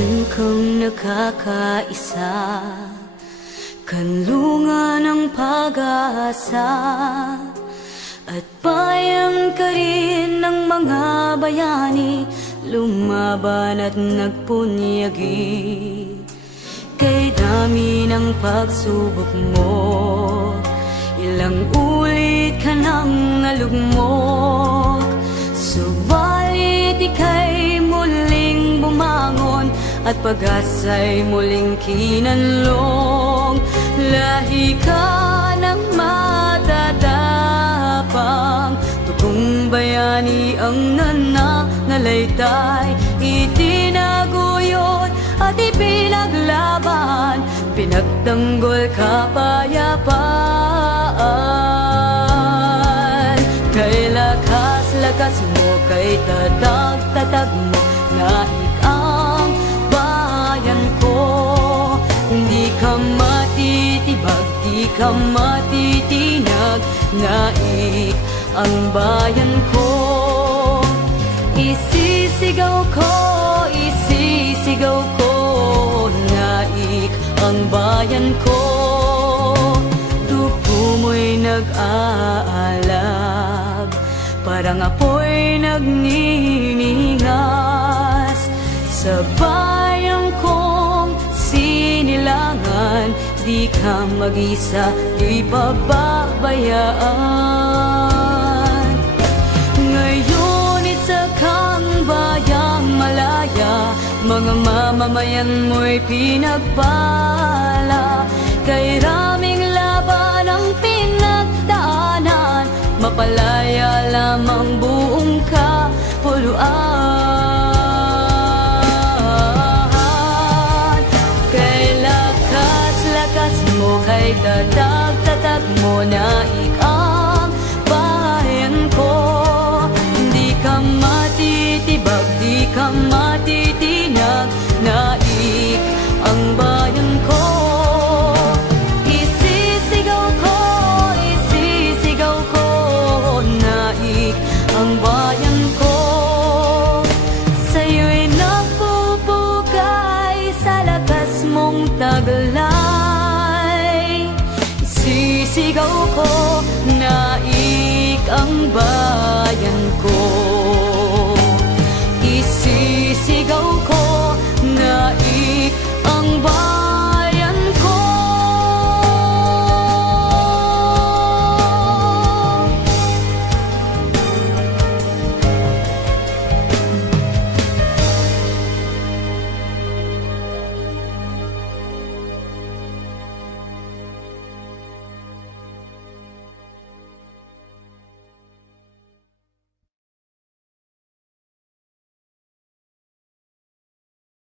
Laging kang nakakaisa, kanlungan ng pag-asa, at bayang ka rin ng mga bayani, lumaban at nagpunyagi. Kay dami ng pagsubok mo, ilang ulit ka nang alugmok, subalit ika'y muling bumangon at pag-asa'y muling kinanlong. Lahi ka ng matatapang, tugong bayani ang nananalaytay, itinaguyod at ipinaglaban, pinagtanggol kapayapaan. Kay lakas-lakas mo, kay tatag-tatag mo, naik ang bayan ko. Hindi ka matitibag, di ka matitinag, naik ang bayan ko. Isisigaw ko, isisigaw ko, naik ang bayan ko. Dugo mo'y nag-aalab, parang apoy nagniningas, sa bayang kong sinilangan. Di ka mag-isa, di pababayaan. Ngayon isa kang bayang malaya, mga mamamayan mo'y pinagpala. Kay raming laban ang pinagdaanan, mapalaya lamang buong kapuluan. Kay lakas-lakas mo, kay tatag-tatag mo, naik ang bayan ko. Di ka matitibag, di ka matitinag, naik ang bayan ko. Isisigaw ko, isisigaw ko, naik ang bayan ko. Sa'yo'y nagpupugay sa lakas mong taglay. Isisigaw ko, naik ang bayan ko.